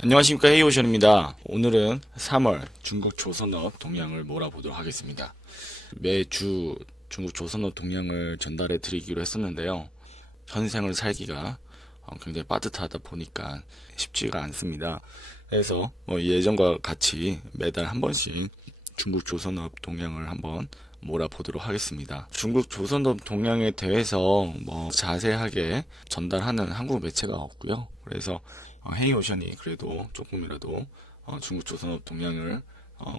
안녕하십니까, 헤이오션입니다. 오늘은 3월 중국 조선업 동향을 몰아보도록 하겠습니다. 매주 중국 조선업 동향을 전달해 드리기로 했었는데요. 현생을 살기가 굉장히 빠듯하다 보니까 쉽지가 않습니다. 그래서 예전과 같이 매달 한 번씩 중국 조선업 동향을 한번 몰아보도록 하겠습니다. 중국 조선업 동향에 대해서 자세하게 전달하는 한국 매체가 없고요. 그래서 헤이오션이 그래도 조금이라도 중국 조선업 동향을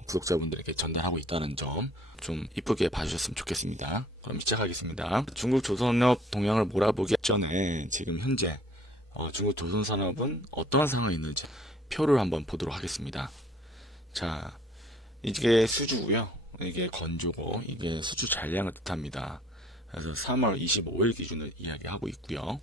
구독자분들에게 전달하고 있다는 점 좀 이쁘게 봐주셨으면 좋겠습니다. 그럼 시작하겠습니다. 중국 조선업 동향을 몰아보기 전에 지금 현재 중국 조선산업은 어떠한 상황이 있는지 표를 한번 보도록 하겠습니다. 자, 이게 수주고요. 이게 건조고 이게 수주 잔량을 뜻합니다. 그래서 3월 25일 기준을 이야기하고 있고요.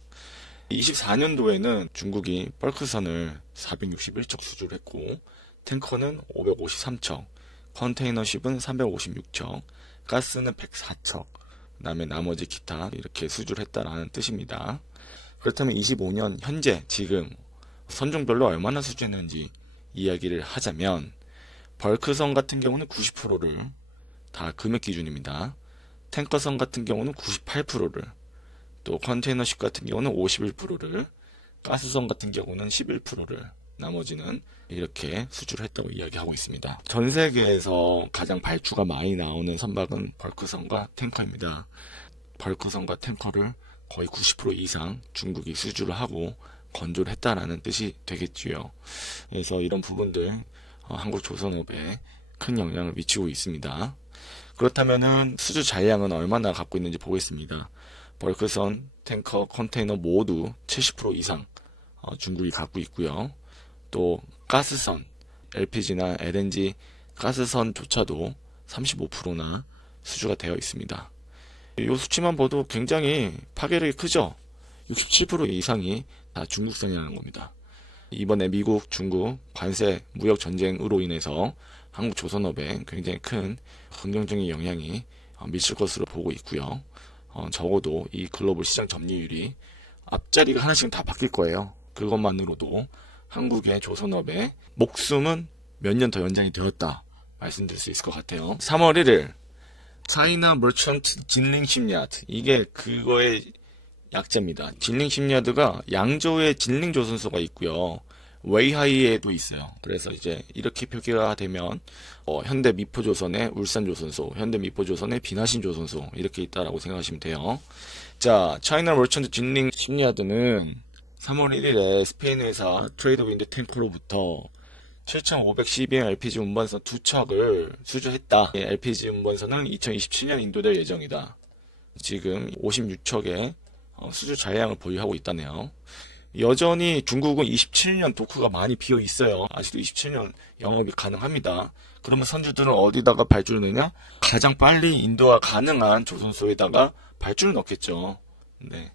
24년도에는 중국이 벌크선을 461척 수주를 했고, 탱커는 553척, 컨테이너십은 356척, 가스는 104척, 그 다음에 나머지 기타 이렇게 수주를 했다라는 뜻입니다. 그렇다면 25년 현재 지금 선종별로 얼마나 수주했는지 이야기를 하자면, 벌크선 같은 경우는 90%를 다 금액 기준입니다. 탱커선 같은 경우는 98%를, 또 컨테이너십 같은 경우는 51%를, 가스선 같은 경우는 11%를, 나머지는 이렇게 수주를 했다고 이야기하고 있습니다. 전 세계에서 가장 발주가 많이 나오는 선박은 벌크선과 탱커입니다. 벌크선과 탱커를 거의 90% 이상 중국이 수주를 하고 건조를 했다라는 뜻이 되겠지요. 그래서 이런 부분들 한국 조선업에 큰 영향을 미치고 있습니다. 그렇다면은 수주 잔량은 얼마나 갖고 있는지 보겠습니다. 벌크선, 탱커, 컨테이너 모두 70% 이상 중국이 갖고 있고요. 또 가스선, LPG나 LNG 가스선조차도 35%나 수주가 되어 있습니다. 이 수치만 봐도 굉장히 파괴력이 크죠. 67% 이상이 다 중국산이라는 겁니다. 이번에 미국, 중국 관세 무역 전쟁으로 인해서 한국 조선업에 굉장히 큰 긍정적인 영향이 미칠 것으로 보고 있고요. 적어도 이 글로벌 시장 점유율이 앞자리가 하나씩은 다 바뀔 거예요. 그것만으로도 한국의 조선업의 목숨은 몇 년 더 연장이 되었다 말씀드릴 수 있을 것 같아요. 3월 1일 차이나 머천트 진링 십야드, 이게 그거의 약자입니다. 진링 십야드가 양저우에 진링 조선소가 있고요. 웨이하이에도 있어요. 그래서 이제 이렇게 표기가 되면 현대 미포조선의 울산조선소, 현대 미포조선의 비나신조선소 이렇게 있다라고 생각하시면 돼요. 자, 차이나 머천트 진링 십야드는 3월 1일에 스페인 회사 트레이더 윈드 탱커로부터 7,512명 LPG 운반선 2척을 수주했다. LPG 운반선은 2027년 인도될 예정이다. 지금 56척의 수주 잔량을 보유하고 있다네요. 여전히 중국은 27년 도크가 많이 비어 있어요. 아직도 27년 영업이 가능합니다. 그러면 선주들은 어디다가 발주를 넣느냐? 가장 빨리 인도화 가능한 조선소에다가 발주를 넣겠죠. 네.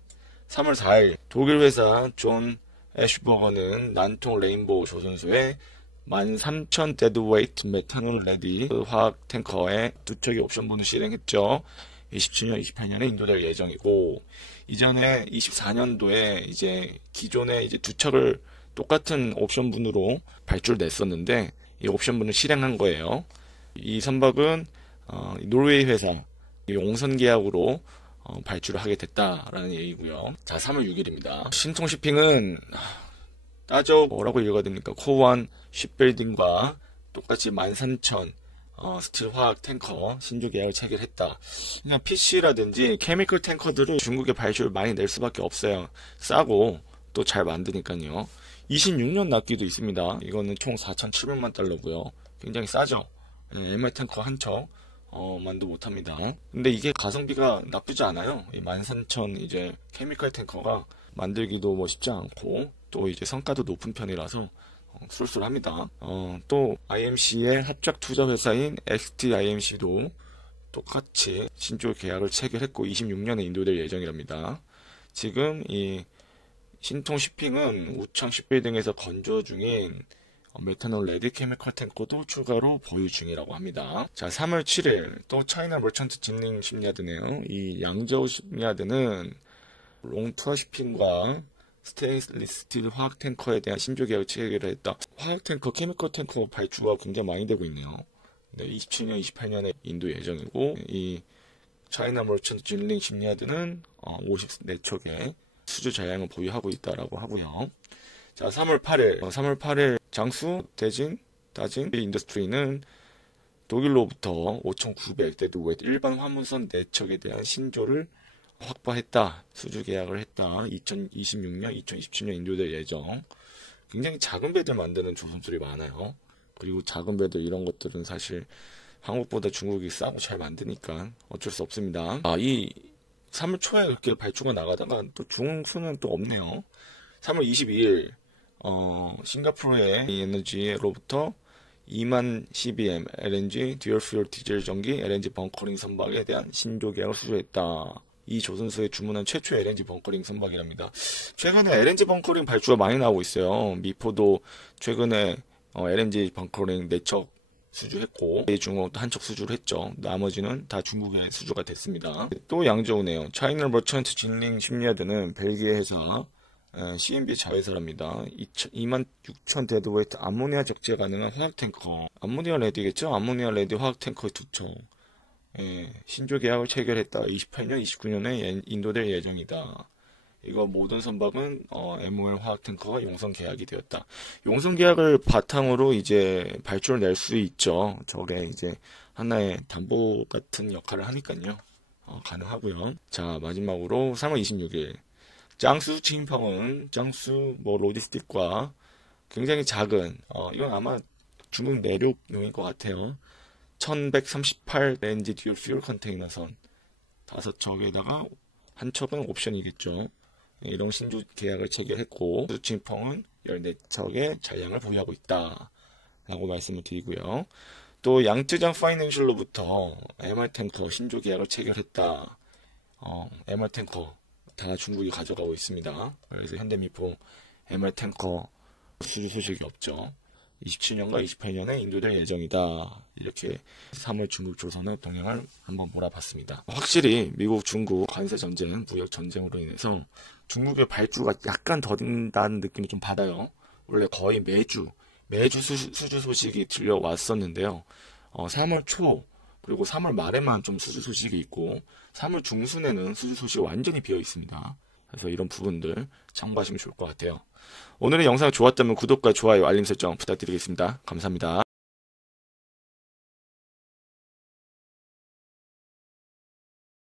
3월 4일 독일 회사 존 애쉬버거는 난통 레인보우 조선소에 13,000 데드웨이트 메탄올 레디 화학 탱커에 2척의 옵션분을 실행했죠. 27년, 28년에 인도될 예정이고, 이전에 24년도에 이제 기존에 이제 2척을 똑같은 옵션분으로 발주를 냈었는데, 이 옵션분을 실행한 거예요. 이 선박은 노르웨이 회사 용선 계약으로 발주를 하게 됐다라는 얘기고요. 자, 3월 6일입니다. 신통시핑은 따져 뭐라고 읽어야 됩니까? 코완 쉽빌딩과 똑같이 13,000 스틸 화학 탱커 신주 계약을 체결했다. 그냥 PC라든지 케미컬 탱커들을 중국에 발주를 많이 낼 수밖에 없어요. 싸고 또 잘 만드니까요. 26년 납기도 있습니다. 이거는 총 4,700만 달러고요. 굉장히 싸죠. MR 탱커 한 척 만도 못합니다. 근데 이게 가성비가 나쁘지 않아요. 이 13,000 이제 케미컬 탱커가 만들기도 쉽지 않고 또 이제 성과도 높은 편이라서 쏠쏠합니다. 또 IMC의 합작 투자 회사인 XTIMC도 똑같이 신조 계약을 체결했고 26년에 인도될 예정이랍니다. 지금 이 신통시핑은 우창 쉽빌딩에서 건조 중인 메탄올 레디 케미컬 탱커도 추가로 보유 중이라고 합니다. 자, 3월 7일 또 차이나 머천트 진링 십야드네요. 이 양저우 십야드는 롱투어 shipping과 스테인리스 스틸 화학 탱커에 대한 신조 계약을 체결했다. 화학 탱커, 케미컬 탱커 발주가 굉장히 많이 되고 있네요. 네, 27년, 28년에 인도 예정이고, 이 차이나 머천트 질링 심리하드는 54척의 수주 자양을 보유하고 있다라고 하고요. 자, 3월 8일 장수 다진 인더스트리는 독일로부터 5,900 데드웨이트 일반 화물선 4척에 대한 신조를 확보했다. 수주 계약을 했다. 2026년, 2027년 인도될 예정. 굉장히 작은 배들 만드는 조선들이 많아요. 그리고 작은 배들 이런 것들은 사실 한국보다 중국이 싸고 잘 만드니까 어쩔 수 없습니다. 이 3월 초에 이렇게 발주가 나가다가 또 중수는 또 없네요. 3월 22일 싱가포르의 에너지로부터 2만 CBM LNG 듀얼 퓨얼 디젤 전기 LNG 벙커링 선박에 대한 신조 계약을 수주했다. 이 조선소에 주문한 최초의 LNG 벙커링 선박이랍니다. 최근에 LNG 벙커링 발주가 많이 나오고 있어요. 미포도 최근에 LNG 벙커링 4척 수주했고 중국도 한 척 수주를 했죠. 나머지는 다 중국의 수주가 됐습니다. 또 양저우네요. 차이나 머천트 질링 심리하드는 벨기에 회사 CMB 자회사랍니다. 26,000 데드웨이트 암모니아 적재 가능한 화학 탱커, 암모니아 레디겠죠? 암모니아 레디 화학 탱커 2척 신조 계약을 체결했다. 28년, 29년에 인도될 예정이다. 이거 모든 선박은 MOL 화학 탱커가 용선 계약이 되었다. 용선 계약을 바탕으로 이제 발주를 낼 수 있죠. 저게 이제 하나의 담보 같은 역할을 하니까요. 가능하고요. 자, 마지막으로 3월 26일 장수 칭펑은 장수 로지스틱과 굉장히 작은 이건 아마 중국 내륙용인 것 같아요. 1138 렌지 듀얼 퓨얼 컨테이너선 5척에다가 한 척은 옵션이겠죠. 이런 신주 계약을 체결했고 칭펑은 14척의 잔량을 보유하고 있다 라고 말씀을 드리고요. 또 양쯔장 파이낸셜로부터 MR 탱커 신조 계약을 체결했다. MR 탱커 다 중국이 가져가고 있습니다. 그래서 현대미포 MR 탱커 수주 소식이 없죠. 27년과 28년에 인도될 예정이다. 이렇게 3월 중국 조선업 동향을 한번 몰아봤습니다. 확실히 미국 중국 관세 전쟁, 무역 전쟁으로 인해서 중국의 발주가 약간 더딘다는 느낌이 좀 받아요. 원래 거의 매주 수주 소식이 들려왔었는데요. 3월 초 그리고 3월 말에만 좀 수주 소식이 있고 3월 중순에는 수주 소식이 완전히 비어 있습니다. 그래서 이런 부분들 참고하시면 좋을 것 같아요. 오늘의 영상이 좋았다면 구독과 좋아요, 알림 설정 부탁드리겠습니다. 감사합니다.